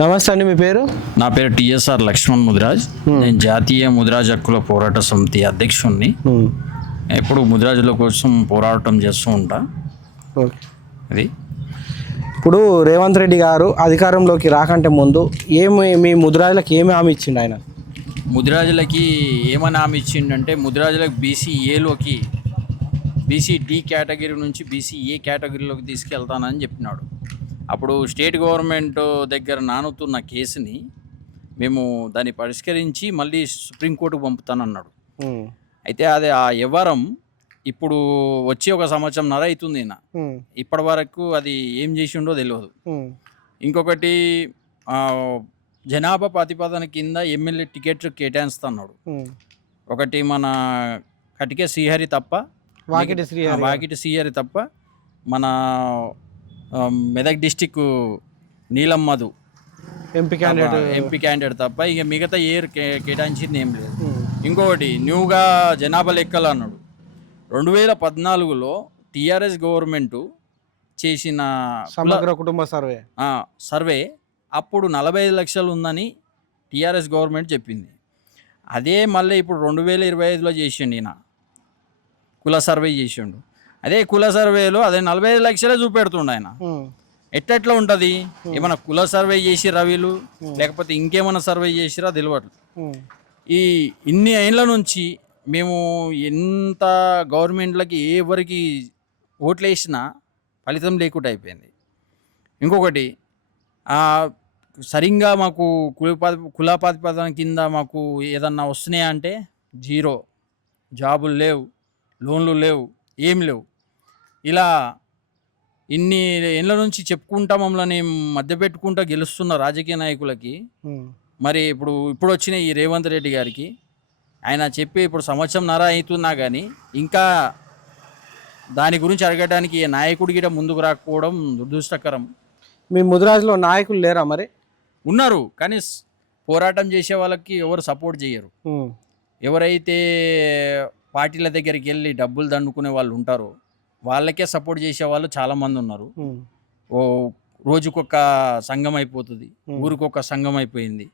నమస్తే అండి, మీ పేరు? నా పేరు టిఎస్ఆర్ లక్ష్మణ్ ముదిరాజ్. నేను జాతీయ ముదిరాజ్ హక్కుల పోరాట సమితి అధ్యక్షుడిని. ఎప్పుడు ముదిరాజుల కోసం పోరాటం చేస్తూ ఉంటా. ఓకే. అది ఇప్పుడు రేవంత్ రెడ్డి గారు అధికారంలోకి రాకంటే ముందు మీ ముదిరాజులకు ఏమి హామీ ఇచ్చిండు ఆయన? ముదిరాజులకి ఏమని హామీ ఇచ్చిండంటే, ముదిరాజులకు బీసీ డి కేటగిరీ నుంచి బీసీ కేటగిరీలోకి తీసుకెళ్తానని చెప్పినాడు. అప్పుడు స్టేట్ గవర్నమెంట్ దగ్గర నానుతున్న కేసుని మేము దాన్ని పరిష్కరించి మళ్ళీ సుప్రీంకోర్టుకు పంపుతానన్నాడు. అయితే అది ఆ వ్యవహారం ఇప్పుడు వచ్చి 1 సంవత్సరంన్నర అవుతుంది. ఇప్పటి వరకు అది ఏం చేసిండో తెలియదు. ఇంకొకటి జనాభా ప్రతిపాదన కింద ఎమ్మెల్యే టికెట్ కేటాయిస్తున్నాడు. ఒకటి మన కటికే శ్రీహరి తప్ప, వాకిటి శ్రీహరి తప్ప, మన మెదక్ డిస్టిక్ నీలం మధు ఎంపీ క్యాండిడేట్ తప్ప ఇక మిగతా కేటాయించింది ఏం లేదు. ఇంకొకటి న్యూగా జనాభా లెక్కలు అన్నాడు. 2014లో టీఆర్ఎస్ గవర్నమెంట్ చేసిన సమగ్ర కుటుంబ సర్వే అప్పుడు 45 లక్షలు ఉందని టీఆర్ఎస్ గవర్నమెంట్ చెప్పింది. అదే మళ్ళీ ఇప్పుడు 2025లో చేసిండు ఈయన కుల సర్వే చేసిండు. అదే కుల సర్వేలో అదే 45 లక్షలే చూపెడుతుండ ఆయన. ఎట్లా ఉంటుంది? ఏమన్నా కుల సర్వే చేసిరా వీళ్ళు, లేకపోతే ఇంకేమన్నా సర్వే చేసిరా తెలియదు. ఇన్ని ఏళ్ళ నుంచి మేము ఎంత గవర్నమెంట్లకి ఎవరికి ఓట్లు వేసినా ఫలితం లేకుండా అయిపోయింది. ఇంకొకటి సరిగ్గా మాకు కుల ప్రతిపాదన కింద మాకు ఏదన్నా వస్తున్నాయా అంటే జీరో. జాబులు లేవు, లోన్లు లేవు, ఏం లేవు. ఇలా ఇన్ని ఏళ్ళ నుంచి చెప్పుకుంటా మమ్మల్ని మధ్యపెట్టుకుంటా గెలుస్తున్న రాజకీయ నాయకులకి మరి ఇప్పుడు వచ్చిన ఈ రేవంత్ రెడ్డి గారికి ఆయన చెప్పి ఇప్పుడు 1.5 సంవత్సరం అవుతున్నా కానీ ఇంకా దాని గురించి అడగడానికి నాయకుడి గిట ముందుకు రాకపోవడం దురదృష్టకరం. మీ ముదిరాజులో నాయకులు లేరా? మరి ఉన్నారు, కానీ పోరాటం చేసే వాళ్ళకి ఎవరు సపోర్ట్ చేయరు. ఎవరైతే పార్టీల దగ్గరికి వెళ్ళి డబ్బులు దండుకునే వాళ్ళు ఉంటారో వాళ్ళకే సపోర్ట్ చేసే వాళ్ళు చాలామంది ఉన్నారు. రోజుకొక సంఘం అయిపోతుంది, ఊరికొక సంఘం అయిపోయింది.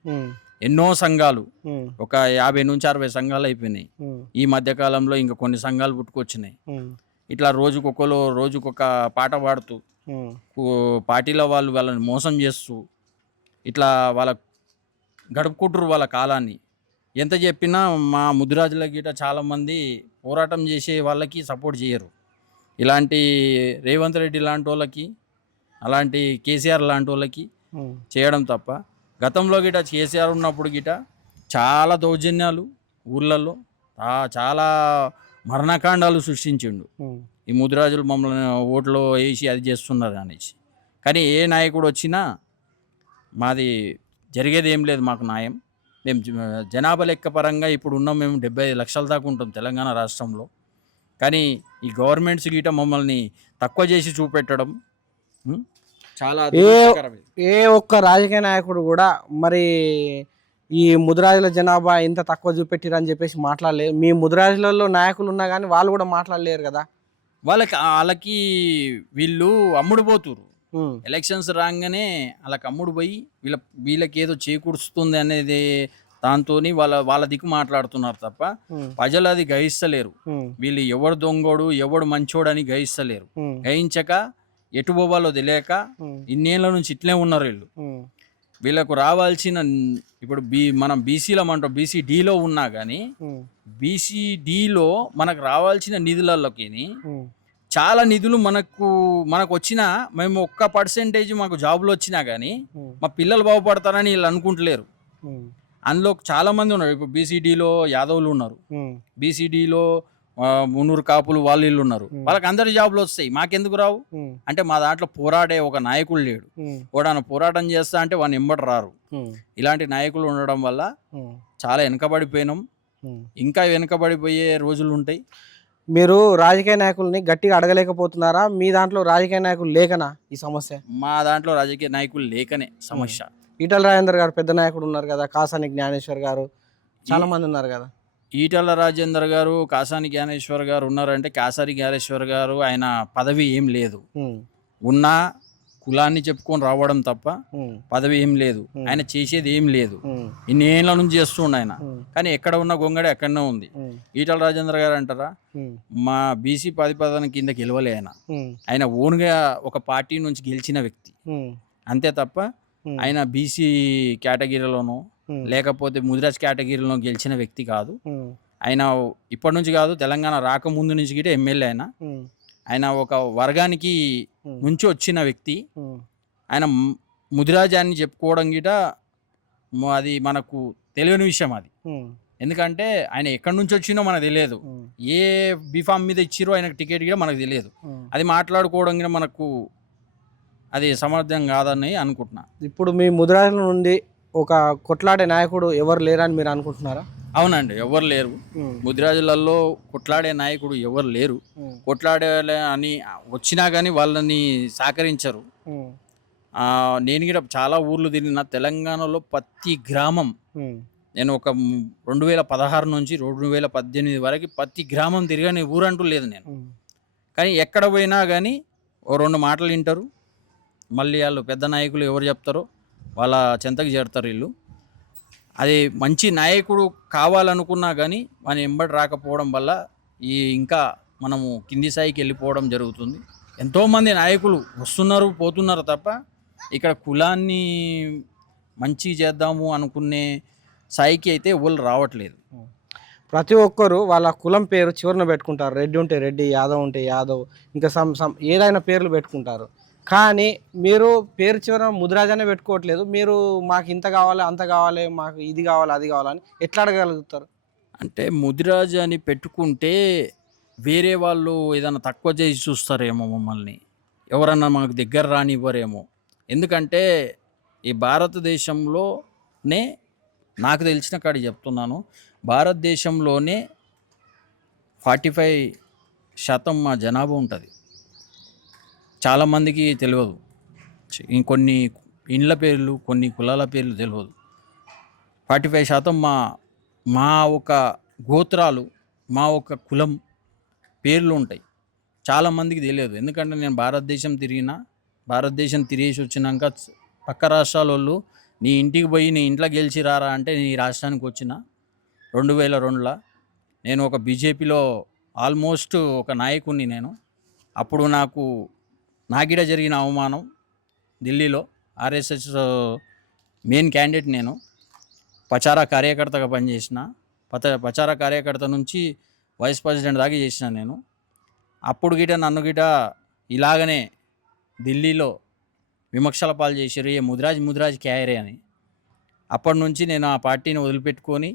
ఎన్నో సంఘాలు, ఒక 50 నుంచి 60 సంఘాలు అయిపోయినాయి. ఈ మధ్యకాలంలో ఇంకా కొన్ని సంఘాలు పుట్టుకొచ్చినాయి. ఇట్లా రోజుకొక పాట పాడుతూ పార్టీలో వాళ్ళని మోసం చేస్తూ ఇట్లా గడుపుకుంటారు వాళ్ళ కాలాన్ని. ఎంత చెప్పినా మా ముదిరాజుల గిట చాలామంది పోరాటం చేసే వాళ్ళకి సపోర్ట్ చేయరు. ఇలాంటి రేవంత్ రెడ్డి లాంటి వాళ్ళకి, అలాంటి కేసీఆర్ లాంటి వాళ్ళకి చేయడం తప్ప. గతంలో గిట కేసీఆర్ ఉన్నప్పుడు గిట చాలా దౌర్జన్యాలు ఊర్లలో, చాలా మరణకాండాలు సృష్టించిండు. ఈ ముదిరాజులు మమ్మల్ని ఓట్లో వేసి అది చేస్తున్నారు అనేసి. కానీ ఏ నాయకుడు వచ్చినా మాది జరిగేది ఏం లేదు. మాకు న్యాయం, మేము జనాభా లెక్క పరంగా ఇప్పుడు ఉన్నాం, మేము 75 లక్షల దాకా ఉంటాం తెలంగాణ రాష్ట్రంలో. కానీ ఈ గవర్నమెంట్స్ గీట మమ్మల్ని తక్కువ చేసి చూపెట్టడం చాలా ఏ ఒక్క రాజకీయ నాయకుడు కూడా మరి ఈ ముదిరాజుల జనాభా ఇంత తక్కువ చూపెట్టిరని చెప్పేసి మాట్లాడలేదు. మీ ముదిరాజులలో నాయకులు ఉన్నా కానీ వాళ్ళు కూడా మాట్లాడలేరు కదా. వాళ్ళకి వీళ్ళు అమ్ముడు పోతురు. ఎలక్షన్స్ రాగానే వాళ్ళకి అమ్ముడు పోయి వీళ్ళకి ఏదో చేకూరుస్తుంది అనేది దాంతో వాళ్ళ దిక్కు మాట్లాడుతున్నారు తప్ప ప్రజలు అది గ్రహిస్తలేరు. వీళ్ళు ఎవడు దొంగోడు ఎవడు మంచోడు అని గ్రహిస్తలేరు. గ్రహించక ఎటు పోవాలో తెలియక ఇన్నేళ్ళ నుంచి ఇట్లే ఉన్నారు వీళ్ళు. వీళ్ళకు రావాల్సిన ఇప్పుడు మనం బీసీలో అంటాం, బీసీ-డీలో ఉన్నా కానీ బీసీ-డీలో మనకు రావాల్సిన నిధులలోకి చాలా నిధులు మనకు వచ్చినా మేము 1% మాకు జాబులు వచ్చినా కానీ మా పిల్లలు బాగుపడతారని వీళ్ళు అనుకుంటలేరు. అందులో చాలా మంది ఉన్నారు. ఇప్పుడు బీసీడీలో యాదవులు ఉన్నారు, బీసీడీలో మున్నూరు కాపులు వాళ్ళు ఉన్నారు. వాళ్ళకి అందరి జాబులు వస్తాయి, మాకెందుకు రావు? అంటే మా దాంట్లో పోరాడే ఒక నాయకుడు లేడు. వాడు పోరాటం చేస్తా అంటే వాడిని ఎంబడి రారు. ఇలాంటి నాయకులు ఉండడం వల్ల చాలా వెనకబడిపోయినాం. ఇంకా వెనకబడిపోయే రోజులు ఉంటాయి. మీరు రాజకీయ నాయకుల్ని గట్టిగా అడగలేకపోతున్నారా? మీ దాంట్లో రాజకీయ నాయకులు లేకనా ఈ సమస్య? మా దాంట్లో రాజకీయ నాయకులు లేకనే సమస్య. ఈటల రాజేందర్ గారు పెద్ద నాయకుడు ఉన్నారు కదా, కాసాని జ్ఞానేశ్వర్ గారు, చాలా మంది ఉన్నారు కదా. ఈటల రాజేందర్ గారు, కాసాని జ్ఞానేశ్వర్ గారు ఉన్నారంటే కాసాని జ్ఞానేశ్వర్ గారు ఆయన పదవి ఏం లేదు. ఉన్నా కులాన్ని చెప్పుకొని రావడం తప్ప పదవి ఏం లేదు, ఆయన చేసేది ఏం లేదు. ఇన్ని ఏళ్ళ నుంచి చేస్తుండ ఆయన, కానీ ఎక్కడ ఉన్న గొంగడి ఎక్కడనే ఉంది. ఈటల రాజేంద్ర గారు అంటారా, మా బీసీ ప్రతిపాదన కింద గెలవలే ఆయన. ఆయన ఓన్గా ఒక పార్టీ నుంచి గెలిచిన వ్యక్తి అంతే తప్ప ఆయన బీసీ కేటగిరీలోనో లేకపోతే ముదిరాజ్ కేటగిరీలో గెలిచిన వ్యక్తి కాదు. ఆయన ఇప్పటి నుంచి కాదు, తెలంగాణ రాకముందు నుంచి గిట ఎమ్మెల్యే ఆయన ఒక వర్గానికి నుంచి వచ్చిన వ్యక్తి. ఆయన ముదిరాజ్ అని చెప్పుకోవడం గిట అది మనకు తెలియని విషయం అది. ఎందుకంటే ఆయన ఎక్కడి నుంచి వచ్చినో మనకు తెలియదు, ఏ బీఫామ్ మీద ఇచ్చిరో ఆయనకు టికెట్ కూడా మనకు తెలియదు. అది మాట్లాడుకోవడం కూడా మనకు అది సమర్థం కాదని అనుకుంటున్నా. ఇప్పుడు మీ ముదిరాజుల నుండి ఒక కొట్లాడే నాయకుడు ఎవరు లేరని మీరు అనుకుంటున్నారా? అవునండి, ఎవరు లేరు. ముదిరాజులలో కొట్లాడే నాయకుడు ఎవరు లేరు. కొట్లాడే అని వచ్చినా కానీ వాళ్ళని సహకరించరు. నేను కూడా చాలా ఊర్లు తిరిగిన తెలంగాణలో ప్రతి గ్రామం, నేను ఒక 2016 నుంచి 2018 వరకు ప్రతి గ్రామం తిరగని ఊరంటూ లేదు నేను. కానీ ఎక్కడ పోయినా కానీ ఓ 2 మాటలు వింటారు, మళ్ళీ వాళ్ళు పెద్ద నాయకులు ఎవరు చెప్తారో వాళ్ళ చెంతకు చేరుతారు వీళ్ళు. అది మంచి నాయకుడు కావాలనుకున్నా కానీ మన ఎంబడి రాకపోవడం వల్ల ఇంకా మనము కింది స్థాయికి వెళ్ళిపోవడం జరుగుతుంది. ఎంతోమంది నాయకులు వస్తున్నారు పోతున్నారు తప్ప ఇక్కడ కులాన్ని మంచి చేద్దాము అనుకునే స్థాయికి అయితే ఎవరు రావట్లేదు. ప్రతి ఒక్కరు వాళ్ళ కులం పేరు చివరిన పెట్టుకుంటారు. రెడ్డి ఉంటే రెడ్డి, యాదవ్ ఉంటే యాదవ్, ఇంకా ఏదైనా పేర్లు పెట్టుకుంటారు. కానీ మీరు పేరు చివర ముదిరాజనే పెట్టుకోవట్లేదు. మీరు మాకు ఇంత కావాలి అంత కావాలి, మాకు ఇది కావాలి అది కావాలని ఎట్లా అడగలుగుతారు? అంటే ముదిరాజు అని పెట్టుకుంటే వేరే వాళ్ళు ఏదైనా తక్కువ చేసి చూస్తారేమో, మమ్మల్ని ఎవరన్నా మాకు దగ్గర రానివ్వరేమో. ఎందుకంటే ఈ భారతదేశంలోనే నాకు తెలిసిన కాడికి చెప్తున్నాను, భారతదేశంలోనే 45% మా జనాభా ఉంటుంది. చాలామందికి తెలియదు, ఇంకొన్ని ఇండ్ల పేర్లు కొన్ని కులాల పేర్లు తెలియదు. 45% మా ఒక గోత్రాలు, మా ఒక కులం పేర్లు ఉంటాయి. చాలామందికి తెలియదు. ఎందుకంటే నేను భారతదేశం తిరిగేసి వచ్చినాక పక్క రాష్ట్రాల వాళ్ళు నీ ఇంటికి పోయి నీ ఇంట్లో గెలిచి రారా అంటే నీ రాష్ట్రానికి వచ్చిన 2002లో నేను ఒక బీజేపీలో ఆల్మోస్ట్ ఒక నాయకుడిని నేను. అప్పుడు నాకిడ జరిగిన అవమానం ఢిల్లీలో ఆర్ఎస్ఎస్ మెయిన్ క్యాండిడేట్ నేను. ప్రచార కార్యకర్తగా పనిచేసిన, ప్రచార కార్యకర్త నుంచి వైస్ ప్రెసిడెంట్ దాకా చేసిన నేను. అప్పుడు నన్ను ఇలాగనే ఢిల్లీలో విమర్శల పాలు చేసారు, ఏ ముదిరాజ్ క్యాయరే అని. అప్పటి నుంచి నేను ఆ పార్టీని వదిలిపెట్టుకొని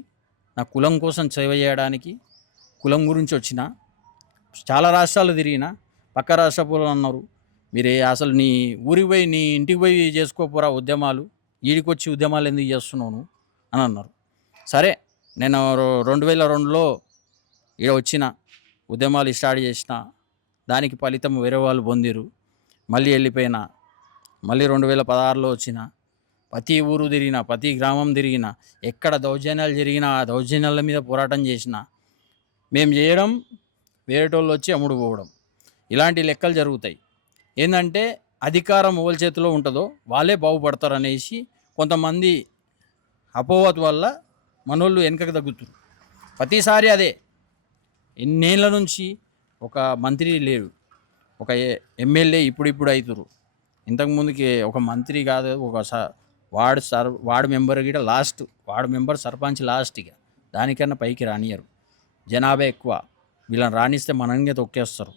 నా కులం కోసం సేవ చేయడానికి కులం గురించి వచ్చిన. చాలా రాష్ట్రాలు తిరిగిన, పక్క రాష్ట్ర అన్నారు మీరే అసలు నీ ఊరికి పోయి నీ ఇంటికి పోయి చేసుకోపోరా ఉద్యమాలు, ఈడికి వచ్చి ఉద్యమాలు ఎందుకు చేస్తున్నావు అని అన్నారు. సరే, నేను 2002లో ఇక్కడ వచ్చిన, ఉద్యమాలు స్టార్ట్ చేసిన, దానికి ఫలితం వేరే వాళ్ళు పొందిరు. మళ్ళీ వెళ్ళిపోయినా, మళ్ళీ 2016లో వచ్చిన. ప్రతి ఊరు తిరిగిన, ప్రతి గ్రామం తిరిగిన, ఎక్కడ దౌర్జన్యాలు జరిగినా ఆ దౌర్జన్యాల మీద పోరాటం చేసిన. మేము చేయడం, వేరేటోళ్ళు వచ్చి అమ్ముడు పోవడం, ఇలాంటి లెక్కలు జరుగుతాయి. ఏంటంటే అధికారం ఎవరి చేతిలో ఉంటుందో వాళ్ళే బాగుపడతారు అనేసి కొంతమంది అపోహత వల్ల మనోళ్ళు వెనకకు తగ్గుతారు. ప్రతిసారి అదే. ఎన్నేళ్ళ నుంచి ఒక మంత్రి లేడు, ఒక ఎమ్మెల్యే ఇప్పుడు అవుతారు. ఇంతకుముందుకి ఒక మంత్రి కాదు, ఒక వార్డు మెంబర్ కూడా last, ward member sarpanch last. ఇక దానికన్నా పైకి రానియరు, జనాభా ఎక్కువ, వీళ్ళని రాణిస్తే మనల్ని తొక్కేస్తారు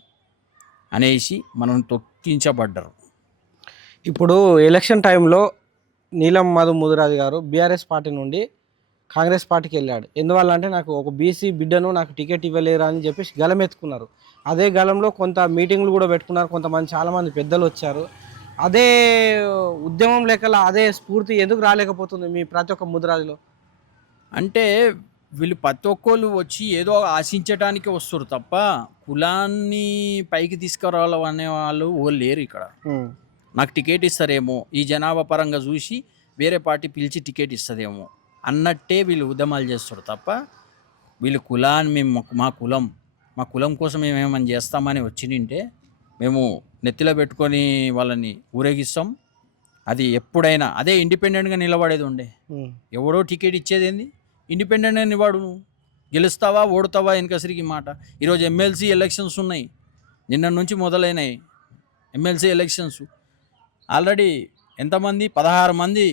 అనేసి మనం తొక్కించబడ్డారు. ఇప్పుడు ఎలక్షన్ టైంలో నీలం మధు ముదిరాజు గారు బీఆర్ఎస్ పార్టీ నుండి కాంగ్రెస్ పార్టీకి వెళ్ళాడు. ఎందువల్ల అంటే నాకు ఒక బీసీ బిడ్డను నాకు టికెట్ ఇవ్వలేరా అని చెప్పేసి గలం ఎత్తుకున్నారు. అదే గలంలో కొంత మీటింగ్లు కూడా పెట్టుకున్నారు, కొంతమంది చాలామంది పెద్దలు వచ్చారు. అదే ఉద్యమం లెక్కల అదే స్ఫూర్తి ఎందుకు రాలేకపోతుంది మీ ప్రతి ఒక్క ముదిరాజులో? అంటే వీళ్ళు ప్రతి ఒక్కళ్ళు వచ్చి ఏదో ఆశించడానికి వస్తారు తప్ప కులాన్ని పైకి తీసుకురావాలనే వాళ్ళు లేరు ఇక్కడ. నాకు టికెట్ ఇస్తారేమో, ఈ జనాభా పరంగా చూసి వేరే పార్టీ పిలిచి టికెట్ ఇస్తుందేమో అన్నట్టే వీళ్ళు ఉద్యమాలు చేస్తారు తప్ప వీళ్ళు కులాన్ని మా కులం కోసం మేమేమని చేస్తామని వచ్చింటే మేము నెత్తిలో పెట్టుకొని వాళ్ళని ఊరేగిస్తాం. అది ఎప్పుడైనా అదే ఇండిపెండెంట్గా నిలబడేది ఉండే. ఎవడో టికెట్ ఇచ్చేది ఏంది? ఇండిపెండెంట్గా నిలబడు. నువ్వు గెలుస్తావా ఓడుతావా వెనకసరికి మాట. ఈరోజు ఎమ్మెల్సీ ఎలక్షన్స్ ఉన్నాయి, నిన్న నుంచి మొదలైనాయి ఎమ్మెల్సీ ఎలక్షన్స్. ఆల్రెడీ ఎంతమంది 16 మంది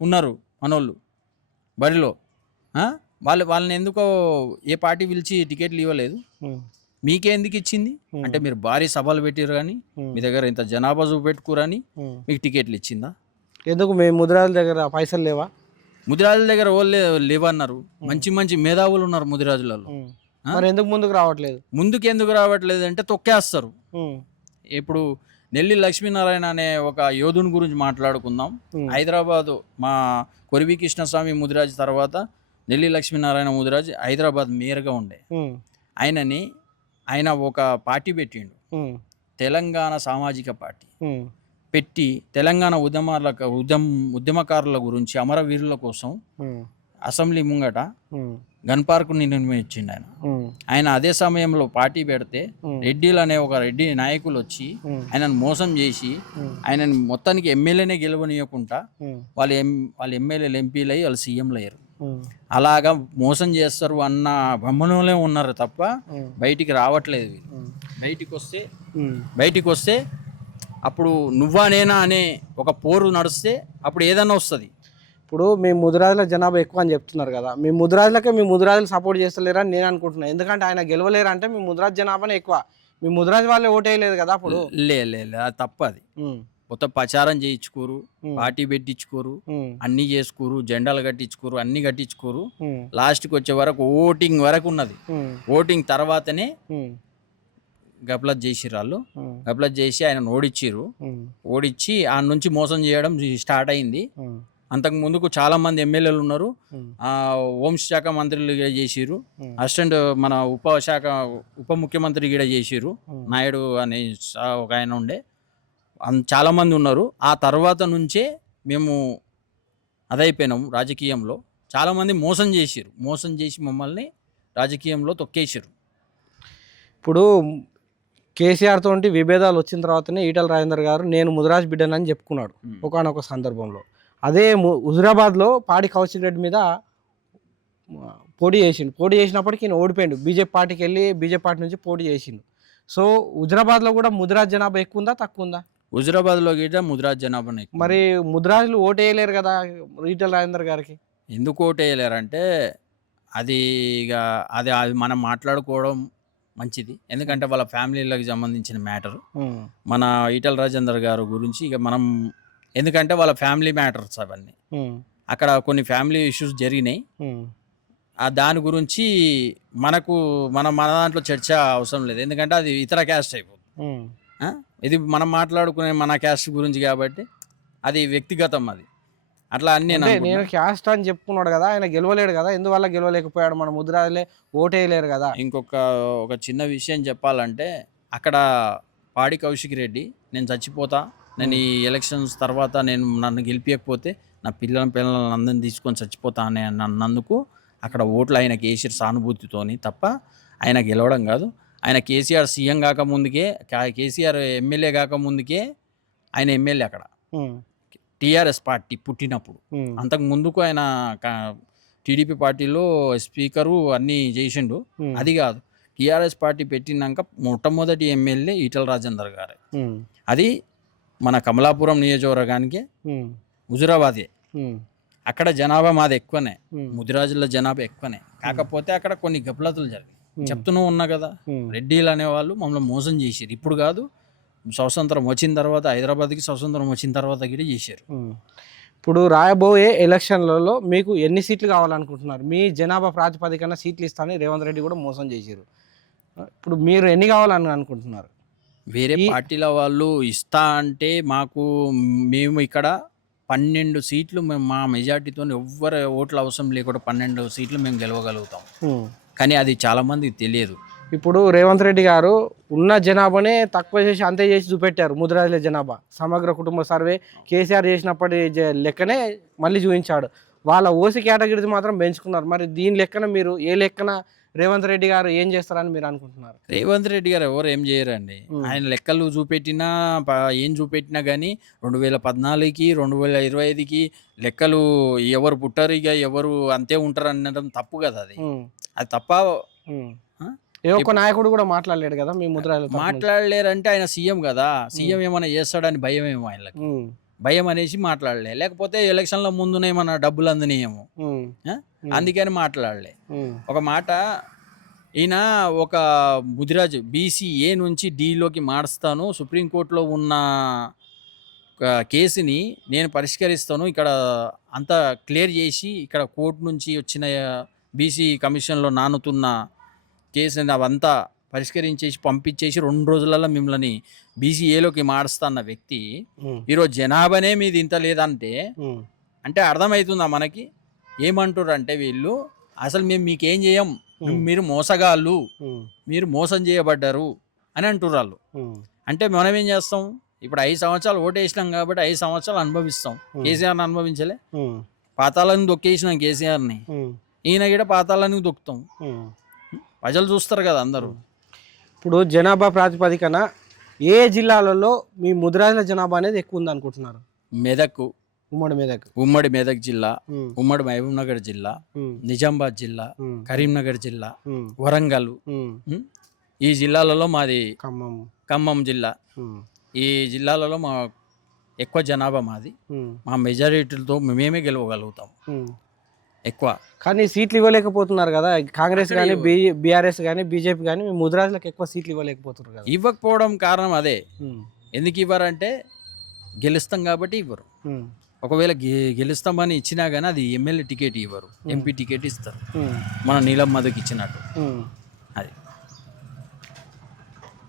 ఉన్నారు మనోళ్ళు బరిలో. వాళ్ళని ఎందుకో ఏ పార్టీ పిలిచి టికెట్లు ఇవ్వలేదు. మీకే ఎందుకు ఇచ్చింది అంటే మీరు భారీ సభలు పెట్టిరు కానీ మీ దగ్గర ఇంత జనాభా చూపెట్టుకురని మీకు టికెట్లు ఇచ్చిందా? ఎందుకు మీ ముదిరాజుల దగ్గర పైసలు లేవా? ముదిరాజుల దగ్గర వాళ్ళు లేవన్నారు. మంచి మంచి మేధావులు ఉన్నారు ముదిరాజులలో. మరి ఎందుకు ముందుకు రావట్లేదు? ముందుకు ఎందుకు రావట్లేదు అంటే తొక్కేస్తారు. ఇప్పుడు నెల్లి లక్ష్మీనారాయణ అనే ఒక యోధుని గురించి మాట్లాడుకుందాం. హైదరాబాదు మా కొరివి కృష్ణస్వామి ముదిరాజు తర్వాత నెల్లి లక్ష్మీనారాయణ ముదిరాజు హైదరాబాద్ మేయర్గా ఉండే. ఆయన ఒక పార్టీ పెట్టిండు, తెలంగాణ సామాజిక పార్టీ పెట్టి తెలంగాణ ఉద్యమకారుల గురించి అమరవీరుల కోసం అసెంబ్లీ ముంగట గన్ పార్క్ నిర్మించిండు ఆయన. అదే సమయంలో పార్టీ పెడితే రెడ్డిలు అనే ఒక రెడ్డి నాయకులు వచ్చి ఆయనను మోసం చేసి ఆయనను మొత్తానికి ఎమ్మెల్యేనే గెలవనీయకుండా వాళ్ళ ఎమ్మెల్యేలు ఎంపీలు అయ్యి వాళ్ళు సీఎంలు అయ్యారు. అలాగా మోసం చేస్తారు అన్న భ్రమలోనే ఉన్నారు తప్ప బయటికి రావట్లేదు. బయటికి వస్తే అప్పుడు నువ్వా నేనా అనే ఒక పోరు నడిస్తే అప్పుడు ఏదన్నా వస్తుంది. ఇప్పుడు మీ ముదిరాజుల జనాభా ఎక్కువ అని చెప్తున్నారు కదా, మీ ముదిరాజులు సపోర్ట్ చేస్తలేరా అని నేను అనుకుంటున్నాను. ఎందుకంటే ఆయన గెలవలేరు అంటే మీ ముదిరాజు జనాభానే ఎక్కువ, మీ ముదిరాజు వాళ్ళే ఓటేయలేదు కదా. అప్పుడు లేదు అది తప్ప. అది మొత్తం ప్రచారం చేయించుకోరు, పార్టీ పెట్టించుకోరు, అన్ని చేసుకోరు, జెండాలు కట్టించుకోరు, అన్ని కట్టించుకోరు. లాస్ట్కి వచ్చే వరకు ఓటింగ్ వరకు ఉన్నది. ఓటింగ్ తర్వాతనే గప్లత్ చేసిర్రు వాళ్ళు. గప్లత్ చేసి ఆయన ఓడించి ఆ నుంచి మోసం చేయడం స్టార్ట్ అయింది. అంతకు ముందుకు చాలా మంది ఎమ్మెల్యేలు ఉన్నారు. హోంశాఖ మంత్రులు కూడా చేసిర్రు, అసిస్టెంట్ మన ఉప ముఖ్యమంత్రి కూడా చేసిర్రు. నాయుడు అనే ఒక ఆయన ఉండే, చాలా మంది ఉన్నారు. ఆ తర్వాత నుంచే మేము అదైపోయినాము రాజకీయంలో. చాలామంది మోసం చేసి మమ్మల్ని రాజకీయంలో తొక్కేసారు. ఇప్పుడు కేసీఆర్ తోటి విభేదాలు వచ్చిన తర్వాతనే ఈటల రాజేందర్ గారు నేను ముదిరాజ్ బిడ్డనని చెప్పుకున్నాడు ఒకానొక సందర్భంలో. అదే హుజురాబాద్లో పాడి కౌశిక్ రెడ్డి మీద పోటీ చేసినప్పటికీ ఈయన ఓడిపోయిండు. బీజేపీ పార్టీకి వెళ్ళి బీజేపీ పార్టీ నుంచి పోటీ చేసిండు. సో హుజురాబాద్లో కూడా ముదిరాజ్ జనాభా ఎక్కువ ఉందా తక్కువ ఉందా? హుజురాబాద్లో గిట్ట ముదిరాజ్ జనాభా. మరి ముదిరాజులు ఓటేయలేరు కదా ఈటల రాజేందర్ గారికి. ఎందుకు ఓటేయలేరంటే అది ఇక అది మనం మాట్లాడుకోవడం మంచిది. ఎందుకంటే వాళ్ళ ఫ్యామిలీలకు సంబంధించిన మ్యాటర్. మన ఈటల రాజేందర్ గారు గురించి ఇక మనం, ఎందుకంటే వాళ్ళ ఫ్యామిలీ మ్యాటర్స్ అవన్నీ. అక్కడ కొన్ని ఫ్యామిలీ ఇష్యూస్ జరిగినాయి. దాని గురించి మన దాంట్లో చర్చ అవసరం లేదు. ఎందుకంటే అది ఇతర క్యాస్ట్ అయిపోతుంది. ఇది మనం మాట్లాడుకునే మన క్యాస్ట్ గురించి కాబట్టి అది వ్యక్తిగతం. అది అట్లా అన్నీ నేను క్యాస్ట్ అని చెప్పుకున్నాడు కదా, ఆయన గెలవలేడు కదా, ఎందువల్ల గెలవలేకపోయాడు? మన ముదిరాజులే ఓటేయలేరు కదా. ఒక చిన్న విషయం చెప్పాలంటే, అక్కడ పాడి కౌశిక్ రెడ్డి నేను చచ్చిపోతా, నేను ఈ ఎలక్షన్స్ తర్వాత నన్ను గెలిపించకపోతే నా పిల్లలను అందరిని తీసుకొని చచ్చిపోతా అని అన్నందుకు అక్కడ ఓట్లు ఆయనకి వేసిరు సానుభూతితోని తప్ప ఆయన గెలవడం కాదు. ఆయన కేసీఆర్ సీఎం కాకముందుకే, కేసీఆర్ ఎమ్మెల్యే కాకముందుకే ఆయన ఎమ్మెల్యే అక్కడ టీఆర్ఎస్ పార్టీ పుట్టినప్పుడు. అంతకు ముందుకు ఆయన టీడీపీ పార్టీలో స్పీకరు అన్నీ చేసిండు. అది కాదు, టీఆర్ఎస్ పార్టీ పెట్టినాక మొట్టమొదటి ఎమ్మెల్యే ఈటల రాజేందర్ గారు. అది మన కమలాపురం నియోజకవర్గానికి హుజురాబాదే. అక్కడ జనాభా మాది ఎక్కువనే, ముదిరాజుల జనాభా ఎక్కువనే. కాకపోతే అక్కడ కొన్ని గఫలతులు జరిగాయి. చెప్తూనే ఉన్నా కదా, రెడ్డిలు అనేవాళ్ళు మమ్మల్ని మోసం చేసారు. ఇప్పుడు కాదు, స్వతంత్రం వచ్చిన తర్వాత, హైదరాబాద్కి స్వతంత్రం వచ్చిన తర్వాత కూడా చేశారు. ఇప్పుడు రాబోయే ఎలక్షన్లలో మీకు ఎన్ని సీట్లు కావాలనుకుంటున్నారు? మీ జనాభా ప్రాతిపదికన సీట్లు ఇస్తానని రేవంత్ రెడ్డి కూడా మోసం చేశారు. ఇప్పుడు మీరు ఎన్ని కావాలని అనుకుంటున్నారు? వేరే పార్టీల వాళ్ళు ఇస్తా అంటే మేము ఇక్కడ 12 సీట్లు మా మెజార్టీతో ఎవ్వరు ఓట్లు అవసరం లేకుండా 12 సీట్లు మేము గెలవగలుగుతాం. కానీ అది చాలామందికి తెలియదు. ఇప్పుడు రేవంత్ రెడ్డి గారు ఉన్న జనాభానే తక్కువ చేసి అంతే చేసి చూపెట్టారు. ముదిరాజుల జనాభా సమగ్ర కుటుంబ సర్వే కేసీఆర్ చేసినప్పటి లెక్కనే మళ్ళీ చూపించాడు. వాళ్ళ ఓసీ కేటగిరీస్ మాత్రం పెంచుకున్నారు. మరి దీని లెక్కన మీరు ఏ లెక్కన రేవంత్ రెడ్డి గారు ఏం చేస్తారని మీరు అనుకుంటున్నారు? రేవంత్ రెడ్డి గారు ఎవరు ఏం చేయరండి. ఆయన లెక్కలు చూపెట్టినా ఏం చూపెట్టినా కానీ 2014కి 2025కి లెక్కలు ఎవరు పుట్టారు ఇక ఎవరు అంతే ఉంటారు అనడం తప్పు కదా. అది తప్ప ఏ ఒక్క నాయకుడు కూడా మాట్లాడలేడు కదా మీ ముద్రాజుల తరపున? మాట్లాడలేరంటే ఆయన సీఎం కదా, సీఎం ఏమైనా చేస్తాడని భయం ఏమో ఆయనకి, భయం అనేసి మాట్లాడలే. లేకపోతే ఎలక్షన్ల ముందునే మన డబ్బులు అందినేమో, అందుకని మాట్లాడలే. ఒక మాట, ఈయన ఒక ముదిరాజు బీసీఏ నుంచి డీలోకి మారుస్తాను, సుప్రీంకోర్టులో ఉన్న కేసుని నేను పరిష్కరిస్తాను, ఇక్కడ అంతా క్లియర్ చేసి ఇక్కడ కోర్టు నుంచి వచ్చిన బీసీ కమిషన్లో నానుతున్న కేసుని అవంతా పరిష్కరించేసి పంపించేసి 2 రోజులలో మిమ్మల్ని బీసీఏలోకి మారుస్తా అన్న వ్యక్తి ఈరోజు జనాభానే మీది ఇంత లేదంటే అంటే అర్థమవుతుందా మనకి? ఏమంటారు అంటే వీళ్ళు అసలు మేము మీకేం చేయం, మీరు మోసగాళ్ళు, మీరు మోసం చేయబడ్డారు అని అంటారు వాళ్ళు. అంటే మనం ఏం చేస్తాం? ఇప్పుడు 5 సంవత్సరాలు ఓటు వేసినాం కాబట్టి 5 సంవత్సరాలు అనుభవిస్తాం. కేసీఆర్ని అనుభవించలే, పాతాళాన్ని దొక్కేసినాం కేసీఆర్ని, ఈయన కూడా పాతాళానికి దొక్కుతాం. ప్రజలు చూస్తారు కదా అందరూ. ఇప్పుడు జనాభా ప్రాతిపదికన ఏ జిల్లాలలో మీ ముదిరాజుల జనాభా అనేది ఎక్కువ ఉంది అనుకుంటున్నారు? మెదక్, ఉమ్మడి మెదక్ జిల్లా, ఉమ్మడి మహబూబ్ నగర్ జిల్లా, నిజామాబాద్ జిల్లా, కరీంనగర్ జిల్లా, వరంగల్, ఈ జిల్లాలలో మాది ఖమ్మం జిల్లా. ఈ జిల్లాలలో మా ఎక్కువ జనాభా మాది. మా మెజారిటీలతో మేమే గెలవగలుగుతాం ఎక్కువ. కానీ సీట్లు ఇవ్వలేకపోతున్నారు కదా కాంగ్రెస్ కానీ బీఆర్ఎస్ కానీ బీజేపీ కానీ మీ ముదిరాజులకు ఎక్కువ సీట్లు ఇవ్వలేకపోతున్నారు కదా. ఇవ్వకపోవడం కారణం అదే. ఎందుకు ఇవ్వరంటే గెలుస్తాం కాబట్టి ఇవ్వరు. ఒకవేళ గెలుస్తామని ఇచ్చినా కానీ అది ఎమ్మెల్యే టికెట్ ఇవ్వరు, ఎంపీ టికెట్ ఇస్తారు, మన నీలం మధుకి ఇచ్చినట్టు. అది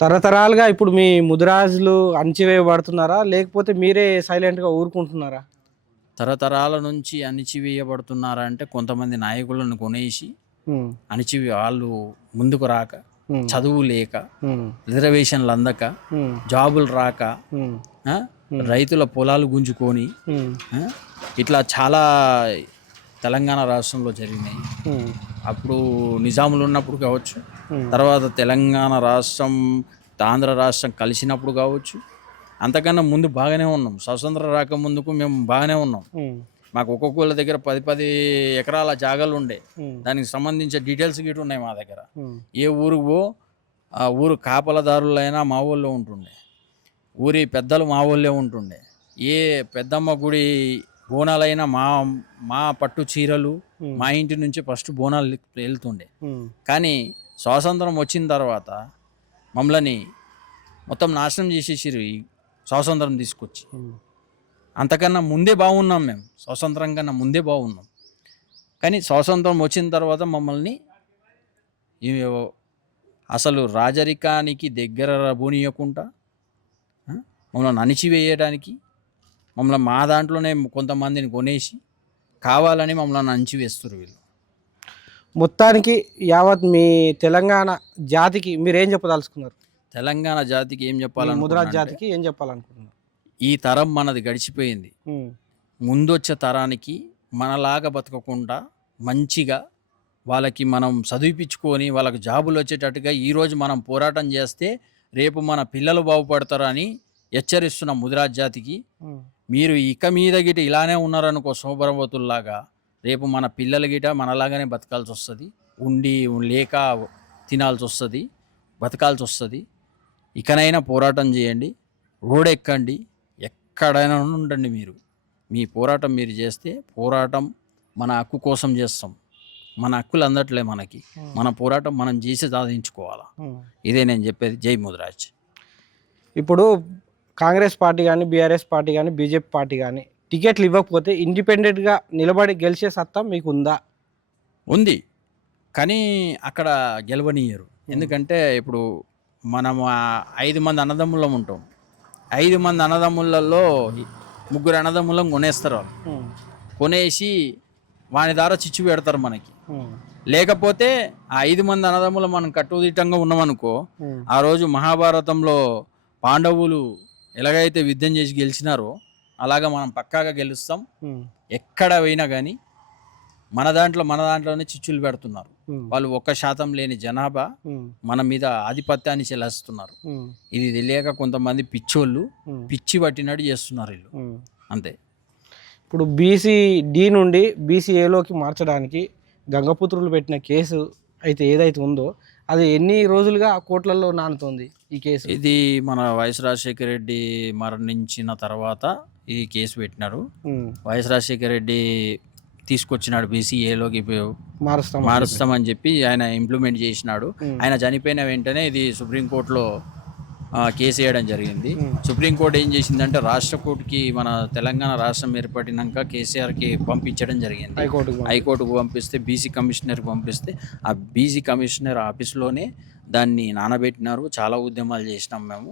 తరతరాలుగా ఇప్పుడు మీ ముదిరాజులు అణచివేయబడుతున్నారా లేకపోతే మీరే సైలెంట్గా ఊరుకుంటున్నారా? తరతరాల నుంచి అణిచివేయబడుతున్నారా అంటే కొంతమంది నాయకులను కొనేసి వాళ్ళు ముందుకు రాక, చదువు లేక, రిజర్వేషన్లు అందక, జాబులు రాక, రైతుల పొలాలు గుంజుకొని ఇట్లా చాలా తెలంగాణ రాష్ట్రంలో జరిగినాయి. అప్పుడు నిజాములు ఉన్నప్పుడు కావచ్చు, తర్వాత తెలంగాణ రాష్ట్రం ఆంధ్ర రాష్ట్రం కలిసినప్పుడు కావచ్చు, అంతకన్నా ముందు బాగానే ఉన్నాం. స్వతంత్రం రాకముందుకు మేము బాగానే ఉన్నాం. మాకు ఒక్కొక్కళ్ళ దగ్గర 10 ఎకరాల జాగాలు ఉండే, దానికి సంబంధించిన డీటెయిల్స్ గిట్ట ఉన్నాయి మా దగ్గర. ఏ ఊరుకు ఆ ఊరు కాపలదారులైనా మా ఊళ్ళో ఉంటుండే, ఊరి పెద్దలు మా ఊళ్ళో ఉంటుండే, ఏ పెద్దమ్మ గుడి బోనాలైనా మా పట్టు చీరలు మా ఇంటి నుంచి ఫస్ట్ బోనాలు వెళ్తుండే. కానీ స్వాతంత్రం వచ్చిన తర్వాత మమ్మల్ని మొత్తం నాశనం చేసేసారు ఈ స్వాతంత్రం తీసుకొచ్చి. అంతకన్నా ముందే బాగున్నాం మేము, స్వాతంత్రం కన్నా ముందే బాగున్నాం. కానీ స్వాతంత్రం వచ్చిన తర్వాత మమ్మల్ని అసలు రాజరికానికి దగ్గర పోనీయకుండా మమ్మల్ని అణిచివేయడానికి, మమ్మల్ని మా దాంట్లోనే కొంతమందిని కొనేసి కావాలని మమ్మల్ని అణిచివేస్తారు వీళ్ళు. మొత్తానికి యావత్ మీ తెలంగాణ జాతికి మీరు ఏం చెప్పదలుచుకున్నారు? తెలంగాణ జాతికి ఏం ముదిరాజ్ జాతికి ఏం చెప్పాలనుకుంటున్నారు? ఈ తరం మనది గడిచిపోయింది. ముందొచ్చే తరానికి మనలాగా బతకకుండా మంచిగా వాళ్ళకి మనం చదివిపించుకొని వాళ్ళకి జాబులు వచ్చేటట్టుగా ఈరోజు మనం పోరాటం చేస్తే రేపు మన పిల్లలు బాగుపడతారని హెచ్చరిస్తున్న ముదిరాజ్ జాతికి, మీరు ఇక మీద గిట ఇలానే ఉన్నారనుకో శోభరవతుల్లాగా, రేపు మన పిల్లల గిట మనలాగానే బతకాల్సి వస్తుంది, ఉండి లేక తినాల్సి వస్తుంది, బతకాల్సి వస్తుంది. ఇకనైనా పోరాటం చేయండి, రోడ్ ఎక్కండి, ఎక్కడైనా ఉండండి. మీరు మీ పోరాటం మీరు చేస్తే, పోరాటం మన హక్కు కోసం చేస్తాం. మన హక్కులు అందట్లే మనకి, మన పోరాటం మనం చేసి సాధించుకోవాలా. ఇదే నేను చెప్పేది. జై ముదిరాజ్. ఇప్పుడు కాంగ్రెస్ పార్టీ కానీ బీఆర్ఎస్ పార్టీ కానీ బీజేపీ పార్టీ కానీ టికెట్లు ఇవ్వకపోతే ఇండిపెండెంట్గా నిలబడి గెలిచే సత్తా మీకు ఉందా? ఉంది, కానీ అక్కడ గెలవనీయరు. ఎందుకంటే ఇప్పుడు మనం 5 మంది అన్నదమ్ములం ఉంటాం. 5 మంది అన్నదమ్ములలో 3 అన్నదమ్ములం కొనేస్తారు. కొనేసి వాని ద్వారా చిచ్చు పెడతారు మనకి. లేకపోతే ఆ 5 మంది అన్నదమ్ములు మనం కట్టుదిట్టంగా ఉన్నామనుకో, ఆ రోజు మహాభారతంలో పాండవులు ఎలాగైతే యుద్ధం చేసి గెలిచినారో అలాగా మనం పక్కాగా గెలుస్తాం. ఎక్కడ పోయినా కానీ మన దాంట్లోనే చిచ్చులు పెడుతున్నారు. వాళ్ళు 1% లేని జనాభా మన మీద ఆధిపత్యాన్ని చెలాయిస్తున్నారు. ఇది తెలియక కొంతమంది పిచ్చోళ్ళు పిచ్చి పట్టినట్టు చేస్తున్నారు వీళ్ళు, అంతే. ఇప్పుడు బీసీ డి నుండి బీసీ ఏలోకి మార్చడానికి గంగపుత్రులు పెట్టిన కేసు అయితే ఏదైతే ఉందో అది ఎన్ని రోజులుగా కోర్టులలో నానుతోంది ఈ కేసు? ఇది మన వైఎస్ రాజశేఖర రెడ్డి మరణించిన తర్వాత ఈ కేసు పెట్టినారు. వైఎస్ రాజశేఖర రెడ్డి తీసుకొచ్చినాడు బీసీఏలోకి మారుస్తామని చెప్పి ఆయన ఇంప్లిమెంట్ చేసినాడు. ఆయన చనిపోయిన వెంటనే ఇది సుప్రీంకోర్టులో కేసు వేయడం జరిగింది. సుప్రీంకోర్టు ఏం చేసిందంటే రాష్ట్ర కోర్టుకి మన తెలంగాణ రాష్ట్రం ఏర్పడినాక కేసీఆర్కి పంపించడం జరిగింది. హైకోర్టుకు పంపిస్తే బీసీ కమిషనర్కి పంపిస్తే ఆ బీసీ కమిషనర్ ఆఫీస్లోనే దాన్ని నానబెట్టినారు. చాలా ఉద్యమాలు చేసినాం మేము,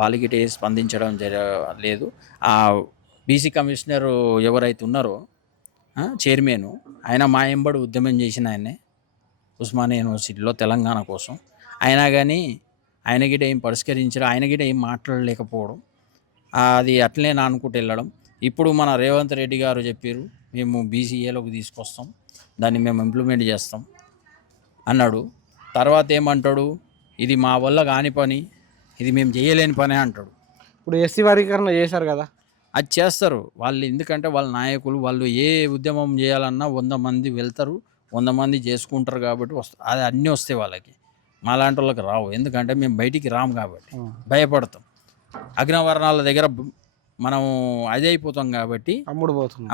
వాళ్ళకి స్పందించడం లేదు. ఆ బీసీ కమిషనర్ ఎవరైతే ఉన్నారో చైర్మన్, ఆయన మా ఎంబడి ఉద్యమం చేసిన ఆయనే ఉస్మానియా యూనివర్సిటీలో తెలంగాణ కోసం. అయినా కానీ ఆయన గిట ఏం పరిష్కరించారు, ఆయన గిట ఏం మాట్లాడలేకపోవడం, అది అట్లనే నానుకుంటూ వెళ్ళడం. ఇప్పుడు మన రేవంత్ రెడ్డి గారు చెప్పారు మేము బీసీఏలోకి తీసుకొస్తాం, దాన్ని మేము ఇంప్లిమెంట్ చేస్తాం అన్నాడు. తర్వాత ఏమంటాడు, ఇది మా వల్ల కాని పని, ఇది మేము చేయలేని పని అంటాడు. ఇప్పుడు ఎస్సీ వర్గీకరణ చేశారు కదా, అది చేస్తారు వాళ్ళు. ఎందుకంటే వాళ్ళ నాయకులు, వాళ్ళు ఏ ఉద్యమం చేయాలన్నా 100 మంది వెళ్తారు, 100 మంది చేసుకుంటారు కాబట్టి అది అన్నీ వస్తాయి వాళ్ళకి. మాలాంటి వాళ్ళకి రావు, ఎందుకంటే మేము బయటికి రాము కాబట్టి భయపడతాం. అగ్రవర్ణాల దగ్గర మనం అదే అయిపోతాం కాబట్టి,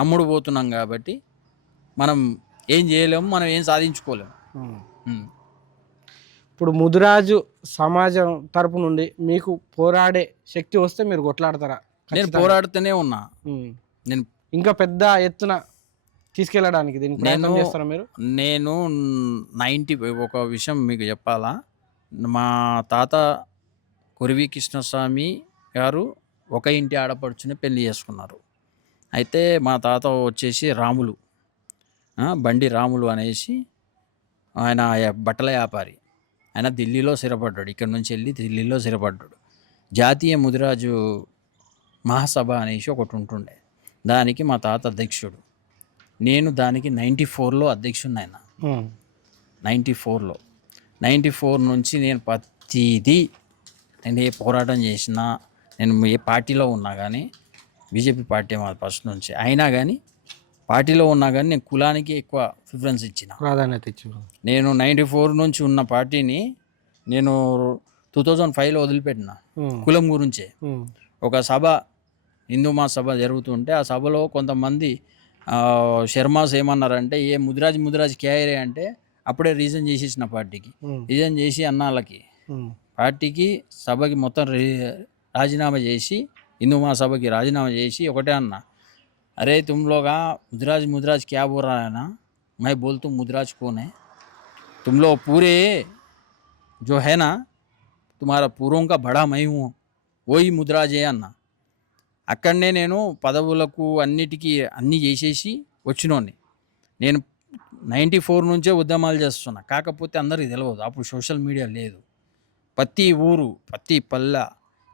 అమ్ముడు పోతున్నాం కాబట్టి మనం ఏం చేయలేము, మనం ఏం సాధించుకోలేము. ఇప్పుడు ముదిరాజు సమాజం తరపు నుండి మీకు పోరాడే శక్తి వస్తే మీరు కొట్లాడతారా? నేను పోరాడుతూనే ఉన్నా. నేను ఇంకా పెద్ద ఎత్తున తీసుకెళ్ళడానికి దీనికి ప్రయత్నం చేస్తారా మీరు? నేను ఒక విషయం మీకు చెప్పాలా, మా తాత కొరివి కృష్ణస్వామి గారు ఒక ఇంటి ఆడపడుచుని పెళ్లి చేసుకున్నారు. అయితే మా తాత వచ్చేసి రాములు, బండి రాములు అనేసి ఆయన బట్టల వ్యాపారి. ఆయన ఢిల్లీలో స్థిరపడ్డాడు, ఇక్కడ నుంచి వెళ్ళి ఢిల్లీలో స్థిరపడ్డాడు. జాతీయ ముదిరాజు మహాసభ అనేసి ఒకటి ఉంటుండే, దానికి మా తాత అధ్యక్షుడు. నేను దానికి 94లో అధ్యక్షుడిని. ఆయన 94 నుంచి నేను ప్రతిదీ, నేను ఏ పోరాటం చేసినా, నేను ఏ పార్టీలో ఉన్నా కానీ, బీజేపీ పార్టీ మాది ఫస్ట్ నుంచి, అయినా కానీ పార్టీలో ఉన్నా కానీ నేను కులానికి ఎక్కువ ప్రిఫరెన్స్ ఇచ్చిన, ప్రాధాన్యత ఇచ్చిన. నేను 94 నుంచి ఉన్న పార్టీని నేను 2005లో వదిలిపెట్టిన కులం గురించే. ఒక సభ, హిందూ మహాసభ జరుగుతుంటే ఆ సభలో కొంతమంది శర్మాస్ ఏమన్నారంటే, ఏ ముదిరాజ్ క్యారే అంటే అప్పుడే రీజన్ చేసేసిన పార్టీకి, రీజన్ చేసి అన్నాళ్ళకి పార్టీకి సభకి మొత్తం రాజీనామా చేసి, హిందూ మహాసభకి రాజీనామా చేసి ఒకటే అన్న, అరే తుమ్లోగా ముదిరాజ్ క్యా బోల్ రहा है ना, मैं बोल तुम मुदिराज कौन है, तुम लोग पूरे जो है ना तुम्हारा पूरों का बड़ा मैं हूँ, वही मुदिराज है అన్న. అక్కడనే నేను పదవులకు అన్నిటికీ అన్నీ చేసేసి వచ్చినోని. నేను 94 నుంచే ఉద్యమాలు చేస్తున్నా, కాకపోతే అందరికీ తెలియదు, అప్పుడు సోషల్ మీడియా లేదు. ప్రతి ఊరు, ప్రతి పల్లె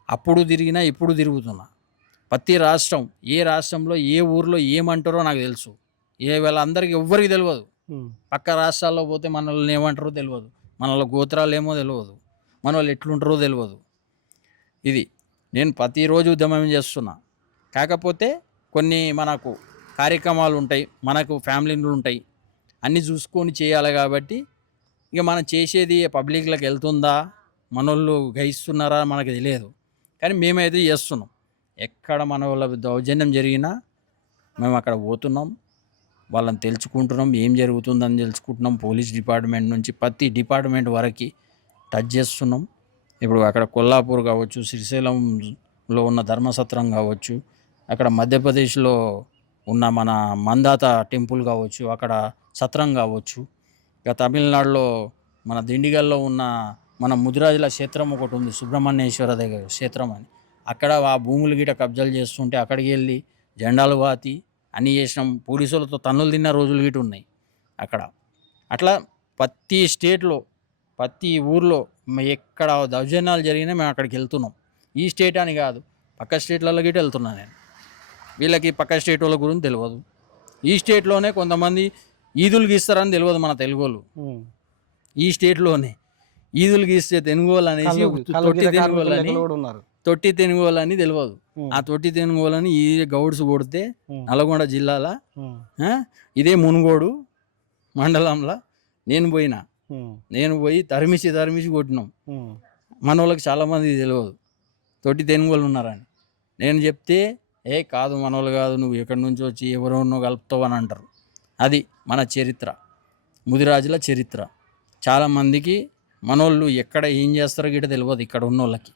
అప్పుడు తిరిగినా ఇప్పుడు తిరుగుతున్నా. ప్రతి రాష్ట్రం, ఏ రాష్ట్రంలో ఏ ఊర్లో ఏమంటారో నాకు తెలుసు. వాళ్ళందరికీ ఎవ్వరికి తెలియదు. పక్క రాష్ట్రాల్లో పోతే మన వాళ్ళని ఏమంటారో తెలియదు, మన వాళ్ళ గోత్రాలు ఏమో తెలియదు, మన వాళ్ళు ఎట్లుంటారో తెలియదు. ఇది నేను ప్రతిరోజు ఉద్యమం చేస్తున్నా. కాకపోతే కొన్ని మనకు కార్యక్రమాలు ఉంటాయి, మనకు ఫ్యామిలీలు ఉంటాయి, అన్నీ చూసుకొని చేయాలి. కాబట్టి ఇక మనం చేసేది పబ్లిక్లోకి వెళ్తుందా, మనోళ్ళు గ్రహిస్తున్నారా మనకు తెలియదు, కానీ మేమైతే చేస్తున్నాం. ఎక్కడ మన వాళ్ళ దౌర్జన్యం జరిగినా మేము అక్కడ పోతున్నాం, వాళ్ళని తెలుసుకుంటున్నాం, ఏం జరుగుతుందని తెలుసుకుంటున్నాం. పోలీస్ డిపార్ట్మెంట్ నుంచి ప్రతి డిపార్ట్మెంట్ వరకు టచ్ చేస్తున్నాం. ఇప్పుడు అక్కడ కొల్లాపూర్ కావచ్చు, శ్రీశైలంలో ఉన్న ధర్మసత్రం కావచ్చు, అక్కడ మధ్యప్రదేశ్లో ఉన్న మన మందాత టెంపుల్ కావచ్చు, అక్కడ సత్రం కావచ్చు, ఇక తమిళనాడులో మన దిండిగల్లో ఉన్న మన ముదిరాజుల క్షేత్రం ఒకటి ఉంది, సుబ్రహ్మణ్యేశ్వర దగ్గర క్షేత్రం అని. అక్కడ ఆ భూములు గిట కబ్జాలు చేస్తుంటే అక్కడికి వెళ్ళి జెండాలు వాతి అన్నీ చేసినాం. పోలీసులతో తన్నులు తిన్న రోజులు గిట ఉన్నాయి అక్కడ. అట్లా ప్రతి స్టేట్లో, ప్రతి ఊర్లో ఎక్కడ దౌర్జన్యాలు జరిగినా మేము అక్కడికి వెళ్తున్నాం. ఈ స్టేట్ అని కాదు, పక్క స్టేట్లలో గిట వెళ్తున్నాను నేను. వీళ్ళకి పక్క స్టేట్ వాళ్ళ గురించి తెలియదు. ఈ స్టేట్లోనే కొంతమంది ఈదులు గీస్తారని తెలియదు మన తెలుగు వాళ్ళు. ఈ స్టేట్లోనే ఈదులు గీస్తే తెనుగోలు అనేసి తొట్టి తెనుగోలు అని ఉన్నారు. తొట్టి తెనుగోలు అని తెలియదు. ఆ తొట్టి తెనుగోలని ఈ గౌడ్స్ కొడితే నల్గొండ జిల్లాల ఇదే మునుగోడు మండలంలో నేను పోయి తరిమిసి కొట్టినాం. మన వాళ్ళకి చాలామంది తెలియదు తొట్టి తెనుగోలు ఉన్నారని. నేను చెప్తే కాదు మనోళ్ళు కాదు, నువ్వు ఎక్కడి నుంచి వచ్చి ఎవరెవరినో కలుపుతావు అని అంటారు. అది మన చరిత్ర, ముదిరాజుల చరిత్ర. చాలామందికి మనోళ్ళు ఎక్కడ ఏం చేస్తారో గిట్ట తెలియదు ఇక్కడ ఉన్నోళ్ళకి.